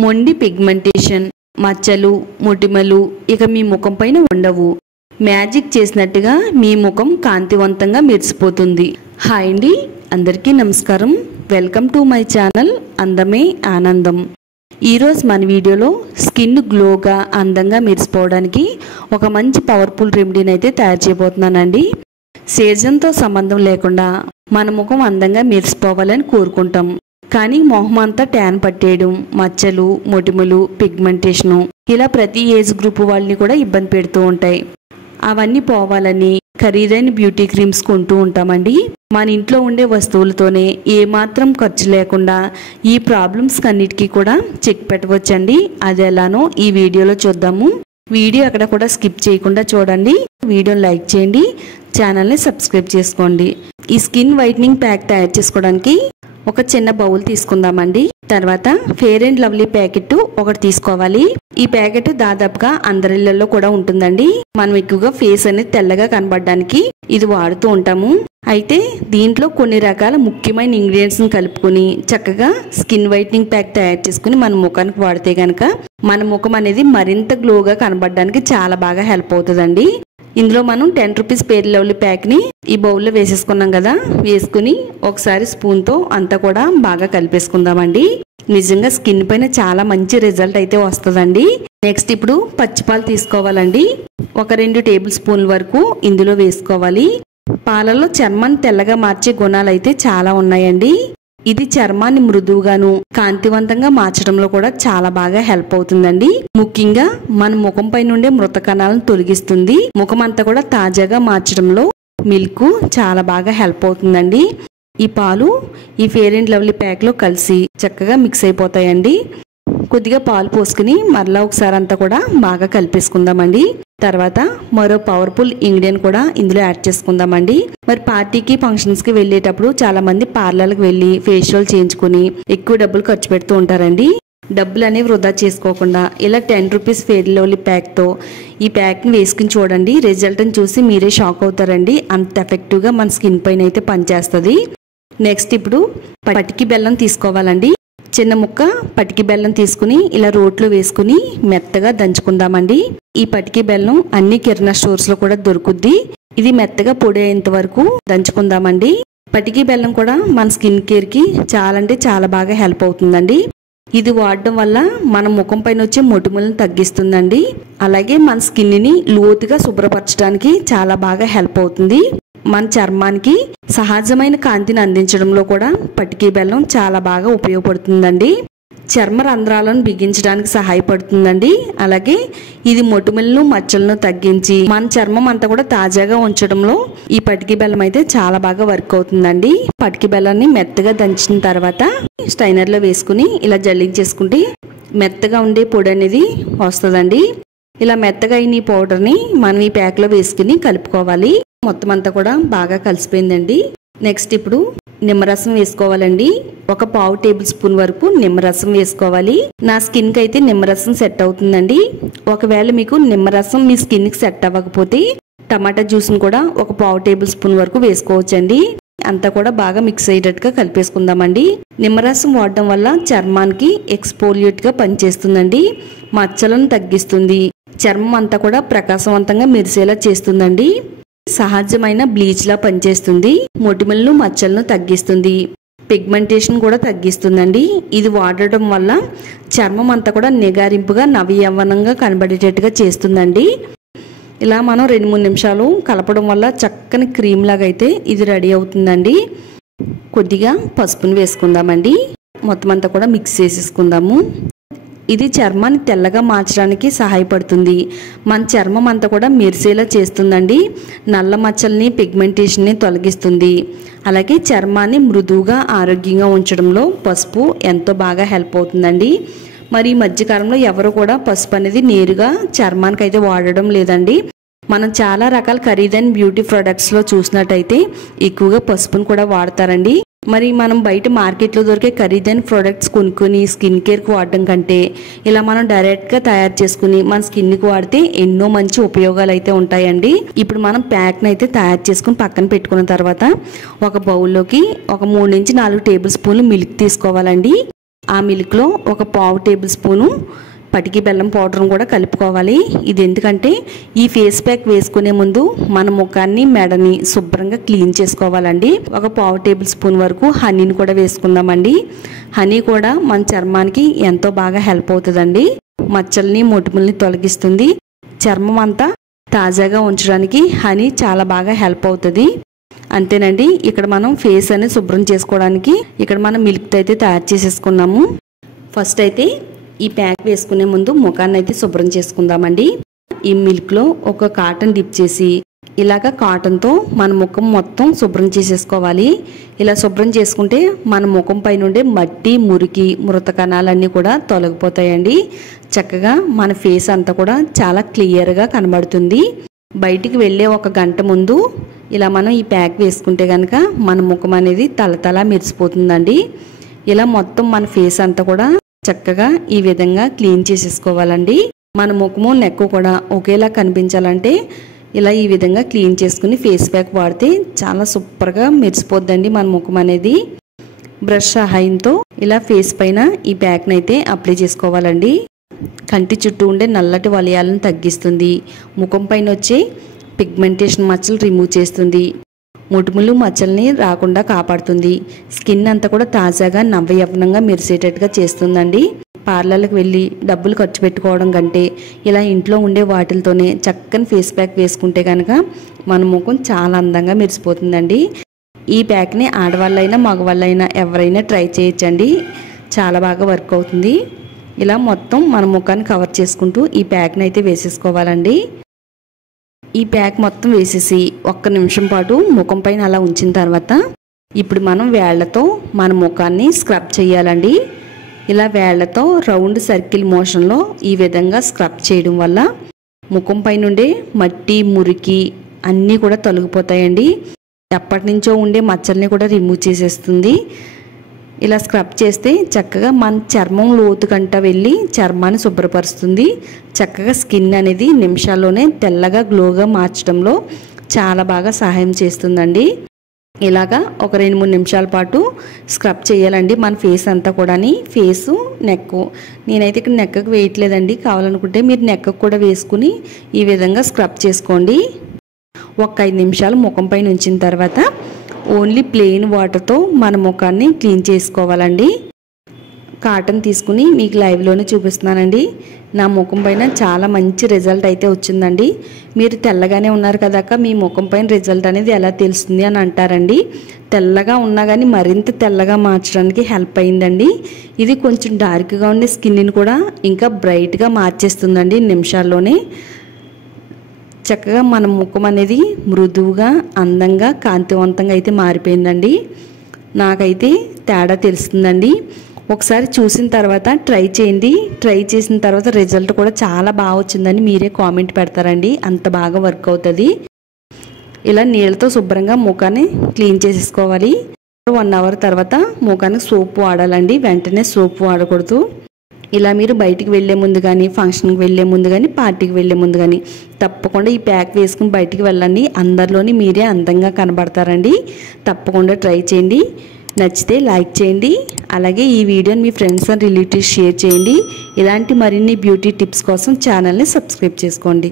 మొండి పిగ్మెంటేషన్, మచ్చలు, మొటిమలు ఇక మీ ముఖం పైన ఉండవు. మ్యాజిక్ చేసినట్టుగా మీ ముఖం కాంతివంతంగా మెరిసిపోతుంది. హాయ్ అండి, అందరికీ నమస్కారం. వెల్కమ్ టు మై ఛానల్ అందమే ఆనందం. ఈరోజు మన వీడియోలో స్కిన్ గ్లోగా అందంగా మెరిసిపోవడానికి ఒక మంచి పవర్ఫుల్ రెమెడీని అయితే తయారు చేయబోతున్నానండి. సీజన్తో సంబంధం లేకుండా మన ముఖం అందంగా మెరిసిపోవాలని కోరుకుంటాం. కానీ మొహం అంతా ట్యాన్ పట్టేయడం, మచ్చలు, మొటిమలు, పిగ్మెంటేషను ఇలా ప్రతి ఏజ్ గ్రూప్ వాళ్ళని కూడా ఇబ్బంది పెడుతూ ఉంటాయి. అవన్నీ పోవాలని ఖరీదైన బ్యూటీ క్రీమ్స్ కొంటూ ఉంటామండి. మన ఇంట్లో ఉండే వస్తువులతోనే ఏమాత్రం ఖర్చు లేకుండా ఈ ప్రాబ్లమ్స్ అన్నిటికీ కూడా చెక్ పెట్టవచ్చండి. అది ఎలానో ఈ వీడియోలో చూద్దాము. వీడియో అక్కడ కూడా స్కిప్ చేయకుండా చూడండి. వీడియోని లైక్ చేయండి, ఛానల్ని సబ్స్క్రైబ్ చేసుకోండి. ఈ స్కిన్ వైట్నింగ్ ప్యాక్ తయారు చేసుకోవడానికి ఒక చిన్న బౌల్ తీసుకుందామండి. తర్వాత ఫెయిర్ అండ్ లవ్లీ ప్యాకెట్ ఒకటి తీసుకోవాలి. ఈ ప్యాకెట్ దాదాపుగా అందరిళ్లలో కూడా ఉంటుందండి. మనం ఎక్కువగా ఫేస్ అనేది తెల్లగా కనబడడానికి ఇది వాడుతూ ఉంటాము. అయితే దీంట్లో కొన్ని రకాల ముఖ్యమైన ఇంగ్రీడియంట్స్ ని కలుపుకొని చక్కగా స్కిన్ వైట్నింగ్ ప్యాక్ తయారు చేసుకుని మన ముఖానికి వాడితే గనక మన ముఖం అనేది మరింత గ్లోగా కనబడడానికి చాలా బాగా హెల్ప్ అవుతుందండి. ఇందులో మనం 10 రూపీస్ ఫెయిర్ లవ్లీ ప్యాక్ ని ఈ బౌల్లో వేసేసుకున్నాం కదా. వేసుకుని ఒకసారి స్పూన్ తో అంతా కూడా బాగా కలిపేసుకుందామండి. నిజంగా స్కిన్ పైన చాలా మంచి రిజల్ట్ అయితే వస్తుందండి. నెక్స్ట్ ఇప్పుడు పచ్చిపాలు తీసుకోవాలండి. ఒక 2 టేబుల్ స్పూన్ల వరకు ఇందులో వేసుకోవాలి. పాలలో చర్మాన్ని తెల్లగా మార్చే గుణాలు అయితే చాలా ఉన్నాయండి. ఇది చర్మాన్ని మృదువుగాను కాంతివంతంగా మార్చడంలో కూడా చాలా బాగా హెల్ప్ అవుతుందండి. ముఖ్యంగా మన ముఖం పై నుండే మృత కణాలను తొలగిస్తుంది. ముఖం అంతా కూడా తాజాగా మార్చడంలో మిల్క్ చాలా బాగా హెల్ప్ అవుతుందండి. ఈ పాలు ఈ ఫెయిర్ అండ్ లవ్లీ ప్యాక్ లో కలిసి చక్కగా మిక్స్ అయిపోతాయండి. కొద్దిగా పాలు పోసుకుని మరలా ఒకసారి అంతా కూడా బాగా కలిపేసుకుందామండి. తర్వాత మరో పవర్ఫుల్ ఇంగ్రీడియంట్ కూడా ఇందులో యాడ్ చేసుకుందామండి. మరి పార్టీకి ఫంక్షన్స్ కి వెళ్ళేటప్పుడు చాలా మంది పార్లర్కి వెళ్ళి ఫేషియల్ చేయించుకుని ఎక్కువ డబ్బులు ఖర్చు పెడుతూ ఉంటారండి. డబ్బులు అనేవి వృధా చేసుకోకుండా ఇలా 10 రూపీస్ ఫెయిర్ లవ్లీ ప్యాక్ తో ఈ ప్యాక్ ని వేసుకుని చూడండి. రిజల్ట్ ని చూసి మీరే షాక్ అవుతారండి. అంత ఎఫెక్టివ్ గా మన స్కిన్ పైన అయితే పనిచేస్తుంది. నెక్స్ట్ ఇప్పుడు పటికి బెల్లం తీసుకోవాలండి. చిన్న ముక్క పటికి బెల్లం తీసుకుని ఇలా రోట్లో వేసుకుని మెత్తగా దంచుకుందామండి. ఈ పటికి బెల్లం అన్ని కిరాణా స్టోర్స్ లో కూడా దొరుకుద్ది. ఇది మెత్తగా పొడి అయ్యేంత వరకు దంచుకుందామండి. పటికి బెల్లం కూడా మన స్కిన్ కేర్ కి చాలా అంటే చాలా బాగా హెల్ప్ అవుతుందండి. ఇది వాడడం వల్ల మన ముఖం పైన వచ్చే మొటిమలను తగ్గిస్తుందండి. అలాగే మన స్కిన్ ని లోతుగా శుభ్రపరచడానికి చాలా బాగా హెల్ప్ అవుతుంది. మన చర్మానికి సహజమైన కాంతిని అందించడంలో కూడా పటికి బెల్లం చాలా బాగా ఉపయోగపడుతుందండి. చర్మ రంధ్రాలను బిగించడానికి సహాయపడుతుందండి. అలాగే ఇది మొటిమలను మచ్చలను తగ్గించి మన చర్మం అంతా కూడా తాజాగా ఉంచడంలో ఈ పటికి బెల్లం అయితే చాలా బాగా వర్క్ అవుతుందండి. పటికి బెల్లాన్ని మెత్తగా దంచిన తర్వాత స్టైనర్ లో వేసుకుని ఇలా జల్లించేసుకుంటే మెత్తగా ఉండే పొడి అనేది వస్తుందండి. ఇలా మెత్తగా అయిన ఈ పౌడర్ ని మనం ఈ ప్యాక్ లో వేసుకుని కలుపుకోవాలి. మొత్తం అంతా కూడా బాగా కలిసిపోయిందండి. నెక్స్ట్ ఇప్పుడు నిమ్మరసం వేసుకోవాలండి. ఒక 1/2 టేబుల్ స్పూన్ వరకు నిమ్మరసం వేసుకోవాలి. నా స్కిన్ కి అయితే నిమ్మరసం సెట్ అవుతుందండి. ఒకవేళ మీకు నిమ్మరసం మీ స్కిన్ కి సెట్ అవ్వకపోతే టమాటా జ్యూస్ ని కూడా ఒక 1/2 టేబుల్ స్పూన్ వరకు వేసుకోవచ్చండి. అంతా కూడా బాగా మిక్స్ అయ్యేటట్టుగా కలిపేసుకుందామండి. నిమ్మరసం వాడడం వల్ల చర్మానికి ఎక్స్ఫోలియేట్ గా పనిచేస్తుందండి. మచ్చలను తగ్గిస్తుంది. చర్మం అంతా కూడా ప్రకాశవంతంగా మెరిసేలా చేస్తుందండి. సహజమైన బ్లీచ్ లా పనిచేస్తుంది. మొటిమలను మచ్చలను తగ్గిస్తుంది. పిగ్మెంటేషన్ కూడా తగ్గిస్తుందండి. ఇది వాడటం వల్ల చర్మం అంతా కూడా నిగారింపుగా నవయవ్వనంగా కనబడేటట్టుగా చేస్తుందండి. ఇలా మనం 2-3 నిమిషాలు కలపడం వల్ల చక్కని క్రీమ్ లాగా అయితే ఇది రెడీ అవుతుందండి. కొద్దిగా పసుపుని వేసుకుందామండి. మొత్తం అంతా కూడా మిక్స్ చేసేసుకుందాము. ఇది చర్మాన్ని తెల్లగా మార్చడానికి సహాయపడుతుంది. మన చర్మం అంతా కూడా మెరిసేలా చేస్తుందండి. నల్ల మచ్చల్ని పిగ్మెంటేషన్ ని తొలగిస్తుంది. అలాగే చర్మాన్ని మృదువుగా ఆరోగ్యంగా ఉంచడంలో పసుపు ఎంతో బాగా హెల్ప్ అవుతుందండి. మరి ఈ మధ్యకాలంలో ఎవరు కూడా పసుపు అనేది నేరుగా చర్మానికి అయితే వాడడం లేదండి. మనం చాలా రకాల ఖరీదైన బ్యూటీ ప్రొడక్ట్స్ లో చూసినట్టయితే ఎక్కువగా పసుపును కూడా వాడతారండి. మరి మనం బయట మార్కెట్లో దొరికే ఖరీదైన ప్రొడక్ట్స్ కొనుక్కొని స్కిన్ కేర్కి వాడడం కంటే ఇలా మనం డైరెక్ట్గా తయారు చేసుకుని మన స్కిన్కి వాడితే ఎన్నో మంచి ఉపయోగాలు అయితే ఉంటాయండి. ఇప్పుడు మనం ప్యాక్ని అయితే తయారు చేసుకుని పక్కన పెట్టుకున్న తర్వాత ఒక బౌల్లోకి ఒక 3 నుంచి 4 టేబుల్ స్పూన్లు మిల్క్ తీసుకోవాలండి. ఆ మిల్క్లో ఒక పావు టేబుల్ స్పూను పటికి బెల్లం పౌడర్ను కూడా కలుపుకోవాలి. ఇది ఎందుకంటే ఈ ఫేస్ ప్యాక్ వేసుకునే ముందు మన ముఖాన్ని మెడని శుభ్రంగా క్లీన్ చేసుకోవాలండి. ఒక పావు టేబుల్ స్పూన్ వరకు హనీని కూడా వేసుకుందామండి. హనీ కూడా మన చర్మానికి ఎంతో బాగా హెల్ప్ అవుతుందండి. మచ్చల్ని మొటిమల్ని తొలగిస్తుంది. చర్మం అంతా తాజాగా ఉంచడానికి హనీ చాలా బాగా హెల్ప్ అవుతుంది. అంతేనండి, ఇక్కడ మనం ఫేస్ అనేది శుభ్రం చేసుకోవడానికి ఇక్కడ మనం మిల్క్ అయితే తయారు చేసేసుకున్నాము. ఫస్ట్ అయితే ఈ ప్యాక్ వేసుకునే ముందు ముఖాన్ని అయితే శుభ్రం చేసుకుందామండి. ఈ మిల్క్లో ఒక కాటన్ డిప్ చేసి ఇలాగ కాటన్తో మన ముఖం మొత్తం శుభ్రం చేసేసుకోవాలి. ఇలా శుభ్రం చేసుకుంటే మన ముఖం పైన ఉండే మట్టి, మురికి, మృత కణాలన్నీ కూడా తొలగిపోతాయండి. చక్కగా మన ఫేస్ అంతా కూడా చాలా క్లియర్గా కనబడుతుంది. బయటికి వెళ్ళే ఒక గంట ముందు ఇలా మనం ఈ ప్యాక్ వేసుకుంటే కనుక మన ముఖం అనేది తలతల మెరిసిపోతుందండి. ఇలా మొత్తం మన ఫేస్ అంతా కూడా చక్కగా ఈ విధంగా క్లీన్ చేసేసుకోవాలండి. మన ముఖము నెక్ కూడా ఒకేలా కనిపించాలంటే ఇలా ఈ విధంగా క్లీన్ చేసుకుని ఫేస్ ప్యాక్ వాడితే చాలా సూపర్గా మెరిసిపోద్దండి మన ముఖం అనేది. బ్రష్ సహాయంతో ఇలా ఫేస్ పైన ఈ ప్యాక్ని అయితే అప్లై చేసుకోవాలండి. కంటి చుట్టూ ఉండే నల్లటి వలయాలను తగ్గిస్తుంది. ముఖం పైన వచ్చే పిగ్మెంటేషన్ మచ్చలు రిమూవ్ చేస్తుంది. మొటిమలు మచ్చల్ని రాకుండా కాపాడుతుంది. స్కిన్ అంతా కూడా తాజాగా నవ్వయవ్వనంగా మెరిసేటట్టుగా చేస్తుందండి. పార్లర్లకు వెళ్ళి డబ్బులు ఖర్చు పెట్టుకోవడం కంటే ఇలా ఇంట్లో ఉండే వాటితోనే చక్కని ఫేస్ ప్యాక్ వేసుకుంటే కనుక మన ముఖం చాలా అందంగా మెరిసిపోతుందండి. ఈ ప్యాక్ని ఆడవాళ్ళైనా మగవాళ్ళైనా ఎవరైనా ట్రై చేయొచ్చండి. చాలా బాగా వర్క్ అవుతుంది. ఇలా మొత్తం మన ముఖాన్ని కవర్ చేసుకుంటూ ఈ ప్యాక్ని అయితే వేసేసుకోవాలండి. ఈ ప్యాక్ మొత్తం వేసేసి ఒక్క నిమిషం పాటు ముఖం పైన అలా ఉంచిన తర్వాత ఇప్పుడు మనం వేళ్లతో మన ముఖాన్ని స్క్రబ్ చేయాలండి. ఇలా వేళ్లతో రౌండ్ సర్కిల్ మోషన్లో ఈ విధంగా స్క్రబ్ చేయడం వల్ల ముఖం పైన ఉండే మట్టి, మురికి అన్నీ కూడా తొలగిపోతాయండి. ఎప్పటి నుంచో ఉండే మచ్చల్ని కూడా రిమూవ్ చేసేస్తుంది. ఇలా స్క్రబ్ చేస్తే చక్కగా మన చర్మం లోతుకంట వెళ్ళి చర్మాన్ని శుభ్రపరుస్తుంది. చక్కగా స్కిన్ అనేది నిమిషాల్లోనే తెల్లగా గ్లోగా మార్చడంలో చాలా బాగా సహాయం చేస్తుందండి. ఇలాగా ఒక 2-3 నిమిషాల పాటు స్క్రబ్ చేయాలండి మన ఫేస్ అంతా కూడా. ఫేసు, నెక్, నేనైతే ఇక్కడ నెక్కకు వేయట్లేదండి. కావాలనుకుంటే మీరు నెక్కకు కూడా వేసుకుని ఈ విధంగా స్క్రబ్ చేసుకోండి. ఒక 5 నిమిషాలు ముఖం పైన ఉంచిన తర్వాత ఓన్లీ ప్లెయిన్ వాటర్తో మన ముఖాన్ని క్లీన్ చేసుకోవాలండి. కాటన్ తీసుకుని మీకు లైవ్లోనే చూపిస్తున్నానండి. నా ముఖం పైన చాలా మంచి రిజల్ట్ అయితే వచ్చిందండి. మీరు తెల్లగానే ఉన్నారు కదాక మీ ముఖం పైన రిజల్ట్ అనేది ఎలా తెలుస్తుంది అని అంటారండి. తెల్లగా ఉన్నా కానీ మరింత తెల్లగా మార్చడానికి హెల్ప్ అయిందండి. ఇది కొంచెం డార్క్గా ఉండే స్కిన్ని కూడా ఇంకా బ్రైట్గా మార్చేస్తుందండి నిమిషాల్లోనే. చక్కగా మన ముఖం అనేది మృదువుగా, అందంగా, కాంతివంతంగా అయితే మారిపోయిందండి. నాకైతే తేడా తెలుస్తుందండి. ఒకసారి చూసిన తర్వాత ట్రై చేయండి. ట్రై చేసిన తర్వాత రిజల్ట్ కూడా చాలా బాగా వచ్చిందని మీరే కామెంట్ పెడతారండి. అంత బాగా వర్క్ అవుతుంది. ఇలా నీళ్ళతో శుభ్రంగా ముఖాన్ని క్లీన్ చేసేసుకోవాలి. 1 అవర్ తర్వాత ముఖానికి సోప్ వాడాలండి. వెంటనే సోప్ వాడకూడదు. ఇలా మీరు బయటికి వెళ్ళే ముందు కానీ, ఫంక్షన్కి వెళ్ళే ముందు కానీ, పార్టీకి వెళ్ళే ముందు కానీ తప్పకుండా ఈ ప్యాక్ వేసుకుని బయటికి వెళ్ళండి. అందరిలోని మీరే అందంగా కనబడతారండి. తప్పకుండా ట్రై చేయండి. నచ్చితే లైక్ చేయండి. అలాగే ఈ వీడియోని మీ ఫ్రెండ్స్ అండ్ రిలేటివ్స్ షేర్ చేయండి. ఇలాంటి మరిన్ని బ్యూటీ టిప్స్ కోసం ఛానల్ని సబ్స్క్రైబ్ చేసుకోండి.